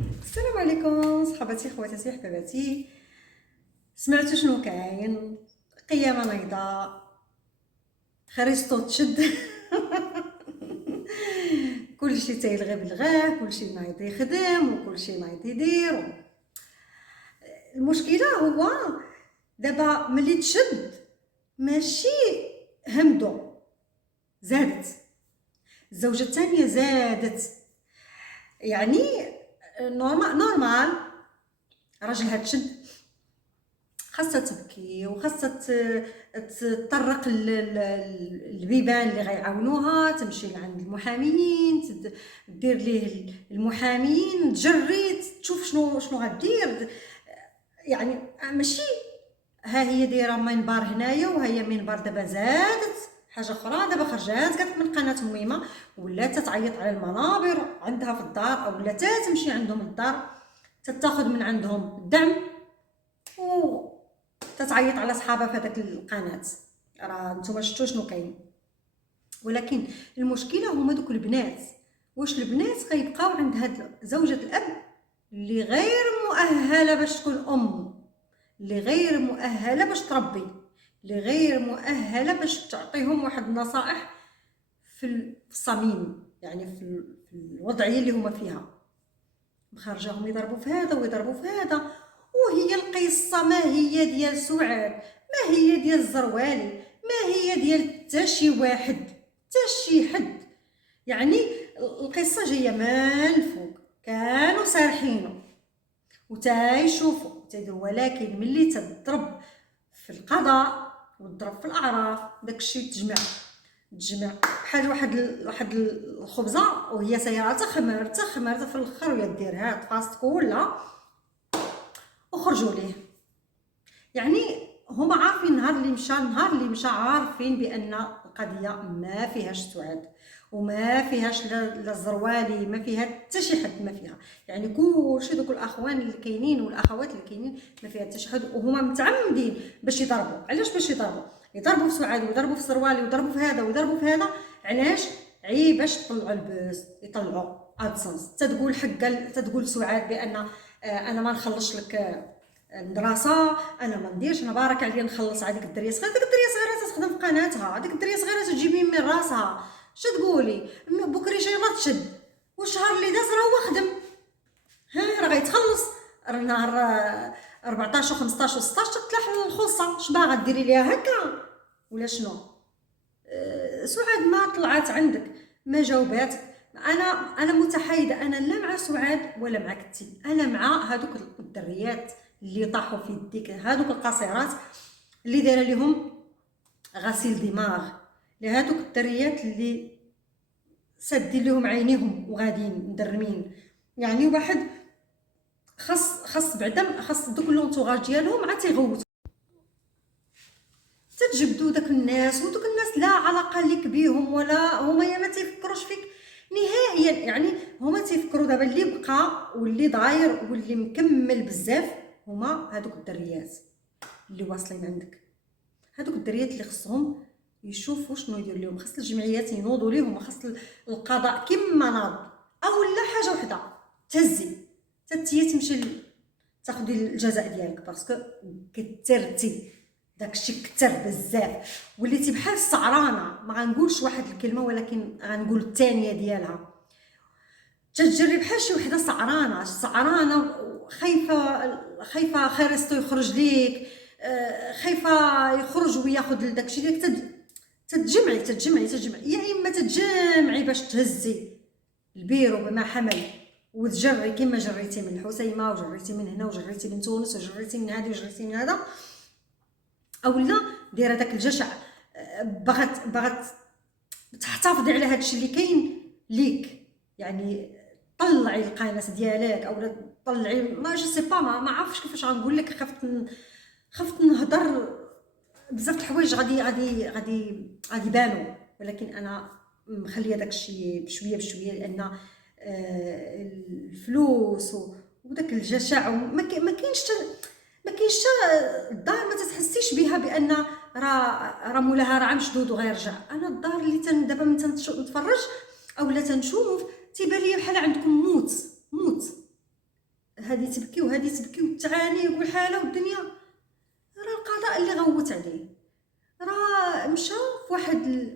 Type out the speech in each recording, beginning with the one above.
السلام عليكم صحباتي خواتاتي حباباتي. سمعتوا شنو كاين؟ قيامه نيضاء، خريستو تشد. كلشي تيلغي بلغاه، كلشي نايض يخدم وكلشي نايض يدير. المشكله هو دابا ملي تشد ماشي همدو، زادت الزوجه الثانيه زادت. يعني نورمال راجلها تشد خاصها تبكي وخاصها تطرق البيبان اللي غيعاونوها، تمشي لعند المحاميين، دير ليه المحامين، تجري تشوف شنو غدير. يعني ماشي ها هي دايره منبر هنايا وها هي منبر دابا زادت حاجه اخرى. دابا خرجات قالت من قناه ميمه ولات تتعيط على المنابر عندها في الدار، او لا تمشي عندهم الدار تتاخذ من عندهم الدعم و تتعيط على صحابها في هذاك القناه. راه نتوما شفتوا شنو كاين. ولكن المشكله هما دوك البنات، واش البنات غيبقاو عند هاد زوجة الاب اللي غير مؤهله باش تكون ام، اللي غير مؤهله باش تربي، اللي غير مؤهله باش تعطيهم واحد النصائح في الصميم، يعني في الوضعيه اللي هما فيها. مخرجاهم يضربوا في هذا ويضربوا في هذا. وهي القصه ما هي ديال سعاد، ما هي ديال الزروالي، ما هي ديال حتى شي واحد، حتى شي حد. يعني القصه جايه من الفوق، كانوا سارحينه وتايشوفوا تيديروا، ولكن ملي تضرب في القضاء وتضرب في الاعراف داكشي تجمع بحال واحد الخبزه وهي سايره تخمر في الاخر وهي دير هاد فاست كلها وخرجوا ليه. يعني هما عارفين نهار اللي مشى عارفين بان القضيه ما فيهاش سعاد وما فيهاش لا الزروالي، ما فيها حتى شي حد، ما فيها يعني كلشي دوك الاخوان اللي كاينين والاخوات اللي كاينين ما فيها حتى شي حد. وهما متعمدين باش يضربوا. علاش باش يضربوا في سعاد ويضربوا في الزروالي ويضربوا في هذا ويضربوا في هذا؟ علاش؟ عي باش يطلعوا البوس، يطلعوا ادسنس. تتقول تتقول سعاد بان انا ما نخلصش لك المدرسه، انا ما نديرش، انا بارك عليا نخلص على ديك الدريه صغيره. ديك الدريه صغيره تخدم في قناتها، ديك الدريه صغيره تجيب من راسها. اش تقولي بكري جاي لا تشد والشهر اللي داز راه هو خدم، ها راه غيتخلص. راه نهار 14 و15 و16 تطلع الخلصه. اش باغا ديري ليها هكا ولا شنو؟ سعاد ما طلعت عندك، ما جاوباتك. انا متحيده، انا لا مع سعاد ولا مع كتي، انا مع هذوك الدريات اللي طاحوا في يديك، هذوك القصيرات اللي دايره لهم غسيل دماغ، لهذوك الدريات اللي سادين لهم عينيهم وغاديين مدرمين. يعني واحد خاص بعدا خاص دوك لونطوغاج ديالهم عاد تيغوتوا. تتجبدوا داك الناس، ودوك الناس لا علاقه لك بيهم ولا هما ما تيفكروش فيك نهائيا. يعني هما تيفكروا دابا اللي بقى واللي داير واللي مكمل بزاف هما هادوك الدريات اللي واصلين عندك، هادوك الدريات اللي خصهم يشوفوا شنو يدير لهم. خاص الجمعيات ينوضوا ليهم، خاص القضاء كما ناض. او لا حاجه وحده، تهزي تتي تمشي تاخدي الجزاء ديالك باسكو كثرتي داكشي، كثر بزاف، وليتي بحال السعرانه. ما غنقولش واحد الكلمه ولكن غنقول الثانيه ديالها. تتجري بحال شي وحده سعرانه خايفه خريستو يخرج ليك، خايفه يخرج وياخذ داكشي ديالك. تتجمعي يا اما تتجمعي باش تهزي البيرو بما حمل وتجري كما جريتي من الحسيمه وجريتي من هنا وجريتي من تونس وجريتي من هذه وجريتي من هذا، او لا دايره داك الجشع بغات تحتفظي على هادشي اللي كاين ليك. يعني طلعي القناه ديالك او طلعي ما جو سي با، ما عرفتش كيفاش غنقول لك. خفت نهضر بزاف د الحوايج غادي يبانوا، ولكن انا مخليه داكشي بشويه بشويه، لان الفلوس وداك الجشع ما كاينش الدار ما تتحسيش بها بان راه مولاها راه مشدود وغيرجع. انا الدار اللي دابا من نتفرج او لا تنشوف تيبان لي بحال عندكم موت. هذه تبكي وهذه تبكي وتعاني والحاله والدنيا، راه القضاء اللي غوت عليه، راه مشى في واحد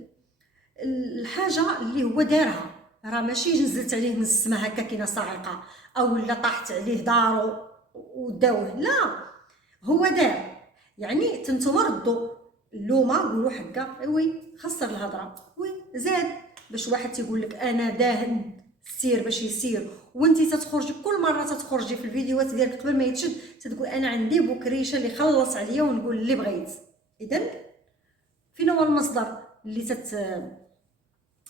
الحاجه اللي هو دارها، راه ماشي نزلت عليه من السما هكا كاينه صاعقه او لا طاحت عليه دارو وداوه، لا هو دار. يعني تنتوما ردوا اللومه قولوا حكا وي خسر الهضره، وي زاد باش واحد تيقول لك انا داهن سير باش يسير، وانتي تتخرجي كل مره تتخرجي في الفيديوهات ديالك قبل ما يتشد تتقول انا عندي بكريشه اللي خلص عليا ونقول اللي بغيت. اذا فين هو المصدر اللي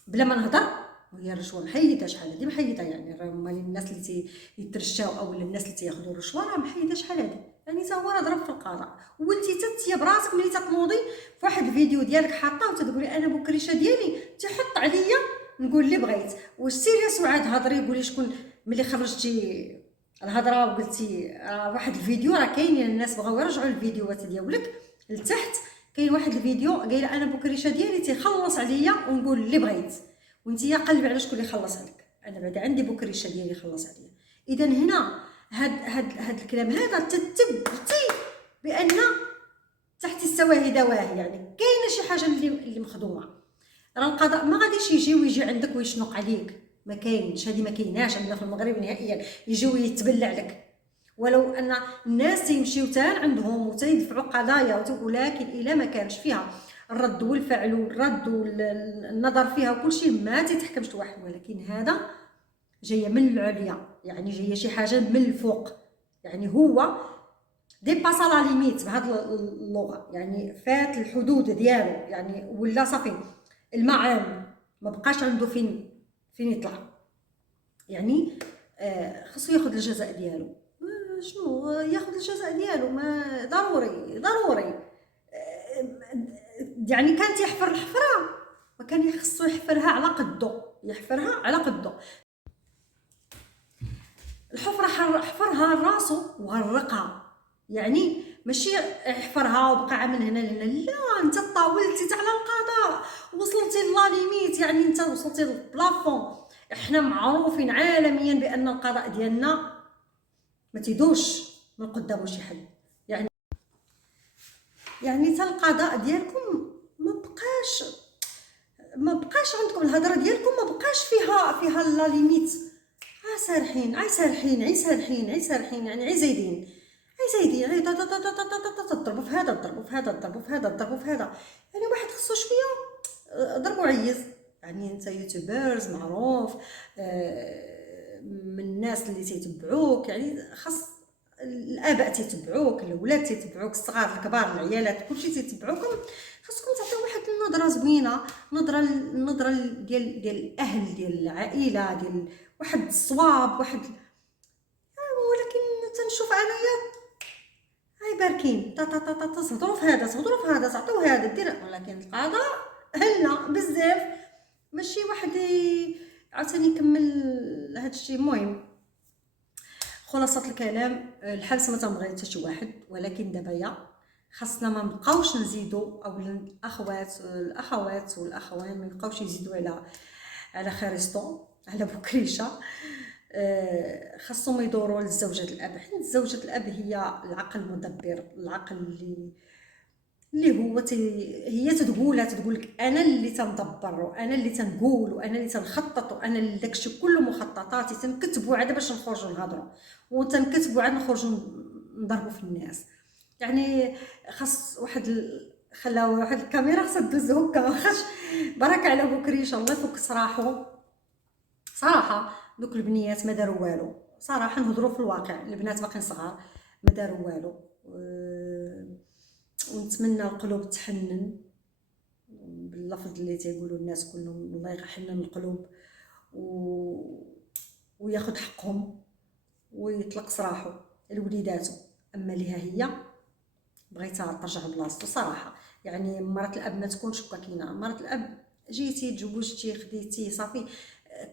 بلا ما نهضر؟ وهي الرشوه محيده، شحال هادي محيده، يعني راه هما الناس اللي تيترشاو او الناس اللي تياخذوا الرشوه راه محيده شحال هادي، يعني تا هو راه ضرب في القضاء. وانت تتيا براسك ملي تتنوضي في واحد الفيديو ديالك حاطاه وتقولي انا بكريشه ديالي تيحط عليا نقول اللي بغيت. واش سير يا سعاد هضري قولي شكون ملي خرجتي الهضره وقلتي واحد الفيديو راه كاينين الناس بغاو يرجعوا الفيديوهات ديالك لتحت، كاين واحد الفيديو قايله انا بكريشه ديالي تيخلص عليا ونقول اللي بغيت، وانتي قلبي على شكون اللي خلص عليك، انا بعدا عندي بكريشه ديالي خلص عليا. اذا هنا هاد الكلام هذا تثبتي بان تحت السواهي دواهي، يعني كاينه شي حاجه اللي مخدومه، راه القضاء ما غاديش يجي عندك ويشنق عليك، ما كاينش، هذه ما كايناش عندنا في المغرب نهائيا، يجيو يتبلع لك. ولو ان الناس تيمشيو تان عندهم وتيدفعوا قضايا، ولكن الا ما كانش فيها الرد والفعل والرد والنظر فيها وكل شيء ما تيتحكمش واحد. ولكن هذا جايه من العليا، يعني جايه شي حاجه من الفوق، يعني هو ديباسا لا ليميت بهذه اللغه، يعني فات الحدود ديالو، يعني ولا صافي المعام ما بقاش عنده فين يطلع، يعني خصو ياخذ الجزاء ديالو. شنو ياخذ الجزاء ديالو؟ ما ضروري يعني كانت يحفر الحفره ما كان يخصو يحفرها على قدو، يحفرها على قدو. الحفره حفرها راسو وغرقها، يعني ماشي يحفرها وبقى من هنا لهنا، لا انت طاولتي على القضاء وصلتي لا ليميت، يعني انت وصلتي للبلافون. احنا معروفين عالميا بان القضاء ديالنا ما تيدوش من قدامه شي حد، يعني حتى القضاء ديالكم ما بقاش عندكم الهضره ديالكم ما بقاش فيها لا ليميت، سارحين يعني زايدين تضربوا في هذا تضربوا في هذا تضربوا في هذا تضربوا في هذا، يعني واحد خصو شويه ضربوا عيز. يعني انت يوتيوبرز معروف من الناس اللي تيتبعوك، يعني خاص الاباء تيتبعوك، الاولاد تيتبعوك، الصغار الكبار العيالات كلشي تيتبعوكم، خاصكم تعطيو واحد النظره زوينه، نظره ديال الاهل ديال العائله ديال واحد الصواب واحد. ولكن تنشوف انايا هاي باركين تهضروا في هذا تعطيو هذا دير، ولكن القضاء هلنا بزاف ماشي واحد عاوتاني يكمل هذا الشيء. المهم خلاصه الكلام الحبس ما تنبغي حتى شي واحد، ولكن دابا خاصنا ما نبقاوش نزيدوا، او الاخوات والاخوان ما يبقاوش يزيدوا على خريستو على بكريشه. خاصهم يدوروا لزوجة الاب، حيت زوجة الاب هي العقل المدبر، العقل اللي هو هي تقول لك انا اللي تندبر وانا اللي تنقول وانا اللي تنخطط وانا اللي داكشي كله مخططاتي تنكتبوا عاد باش نخرجوا نهضروا وتنكتبوا عاد نخرجوا نضربوا في الناس. يعني خاص خلاو واحد الكاميرا خاصها دوز هكا، ما خاش بركه على بكريشه الله يفك سراحو. صراحه دوك البنيات ما داروا والو، صراحه نهضروا في الواقع، البنات باقيين صغار ما داروا والو، ونتمنى القلوب تحنن باللفظ اللي تيقولوا الناس كلهم، الله يحنن القلوب وياخذ حقهم ويطلق سراحو لوليداتو. اما ليها هي بغيتها ترجع لبلاصتو صراحه، يعني مرات الاب ما تكونش كاينه، مرات الاب جيتي تزوجتي خديتي صافي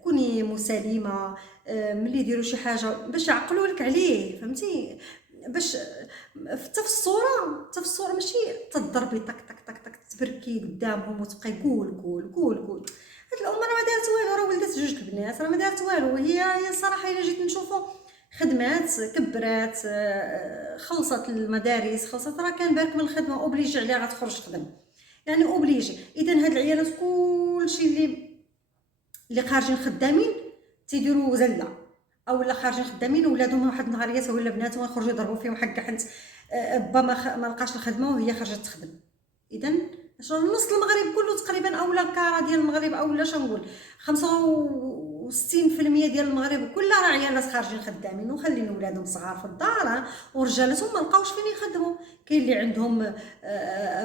كوني مسالمه، ملي يديروا شي حاجه باش يعقلوا لك عليه، فهمتي؟ باش حتى في الصوره ماشي تضربي طق تبركي قدامهم وتبقاي قول. هاد الام راه ما دارت والو، راه ولدت جوج البنات راه ما دارت والو. هي صراحه الا جيت نشوفو خدمات كبرات، خلصت المدارس، خلصت، راه كان بالك من الخدمه اوبليجي عليها غتخرج تخدم، يعني اوبليجي. اذا هاد العيالات كلشي اللي خارجين خدامين تيديروا زله، او لا خارجين خدامين ولادهم واحد النهار ولا بناتهم يخرجوا يضربوا فيهم حق حنت با ما لقاش الخدمه وهي خرجت تخدم. اذا نص المغرب كله تقريبا، اولا كارا ديال المغرب، اولا شنقول 65% ديال المغرب كلها راه عيالات خارجين خدامين وخلين ولادهم صغار في الدار، ورجالاتهم ما لقاوش فين يخدموا. كاين اللي عندهم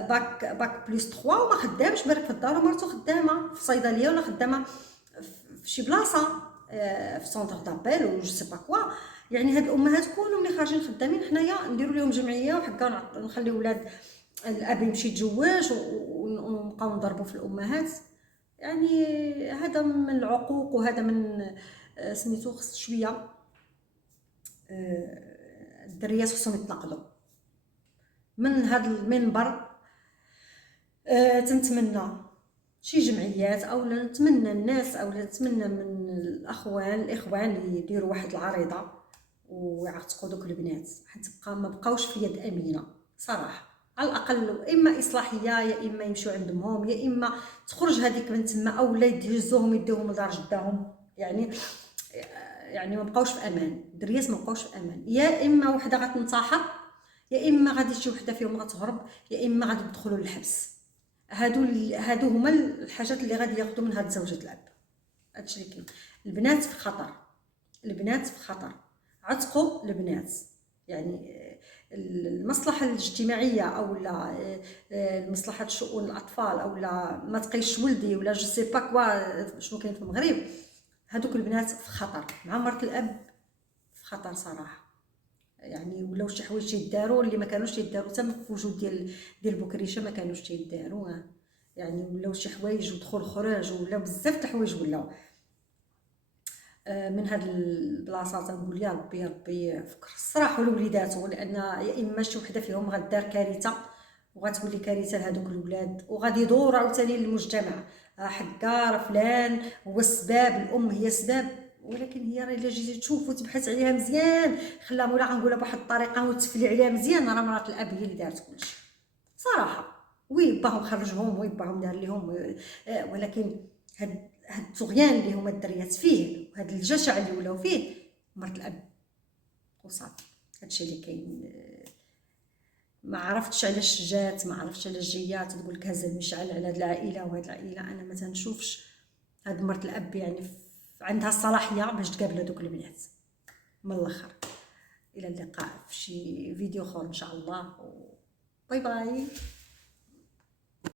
باك بلس 3 وما خدامش، بالك في الدار ومرتو خدامه في صيدليه ولا خدامه في شي بلاصه، في سونتر دابيل و جو سي با كوا. يعني هاد الامهات كلهم اللي خارجين خدامين، حنايا نديروا لهم جمعيه وحكا نخليو ولاد الاب يمشي يتزوج ونبقاو نضربوا في الامهات. يعني هذا من العقوق، وهذا من سميتو خص شويه الدريات خصهم يتنقلوا من هذا المنبر. تنتمنى شي جمعيات، او نتمنى الناس، او نتمنى من الاخوان اللي يديروا واحد العريضه ويعتقوا دوك البنات حتى ما بقاوش في يد امينه صراحه. على الاقل اما اصلاحيه، يا اما يمشيو عند امهم، يا اما تخرج هذيك من تما، اولا يدهزوهم يديوهم لدار جداهم. يعني ما بقاوش في امان، الدريات ما بقاوش في امان. يا اما وحده غتنتحر، يا اما غادي شي وحده فيهم غتهرب، يا اما غادي يدخلوا للحبس. هادو هما الحاجات اللي غادي ياخذوا من هاد زوجة الاب. هادشي اللي كاين. البنات في خطر، البنات في خطر، عتقوا البنات. يعني المصلحه الاجتماعيه، او لا المصلحه شؤون الاطفال، او لا ما تقيش ولدي، ولا جو سي با كوا شنو كاين في المغرب. هادوك البنات في خطر مع مرت الاب، في خطر صراحه. يعني ولاو شي حوايج يداروا اللي ما كانوش يداروا حتى في وجود ديال بكريشه، ما كانوش يداروا. يعني ولاو شي حوايج ودخول خروج، ولا بزاف د الحوايج ولاو. من هاد البلاصه تنقول يا ربي يا ربي فكر الصراحه لوليداتو، لان يا اما شي وحده فيهم غدار كارثه وغتولي كارثه لهذوك الولاد، وغادي يدور عاوتاني للمجتمع. حكا راه فلان هو السبب، الام هي السبب. ولكن هي راه الا جيتي تشوف وتبحث عليها مزيان، خلا مولا غنقولها بواحد الطريقه وتفلي عليها مزيان، راه مرات الاب هي اللي دارت كلشي صراحه. وي باهم خرجهم، وي باهم دار ليهم، ولكن هاد الطغيان اللي هما الدريات فيه، وهاد الجشع اللي ولاو فيه، مرت الاب وصافي. هادشي اللي كاين. ما عرفتش علاش جات، ما عرفتش علاش جات تقول لك هز المشعل على هاد العائله وهاد العائله. انا ما تنشوفش هاد مرت الاب يعني عندها الصلاحيه باش تقابل هذوك البنات. من الاخر، الى اللقاء في شي فيديو اخر ان شاء الله، باي باي.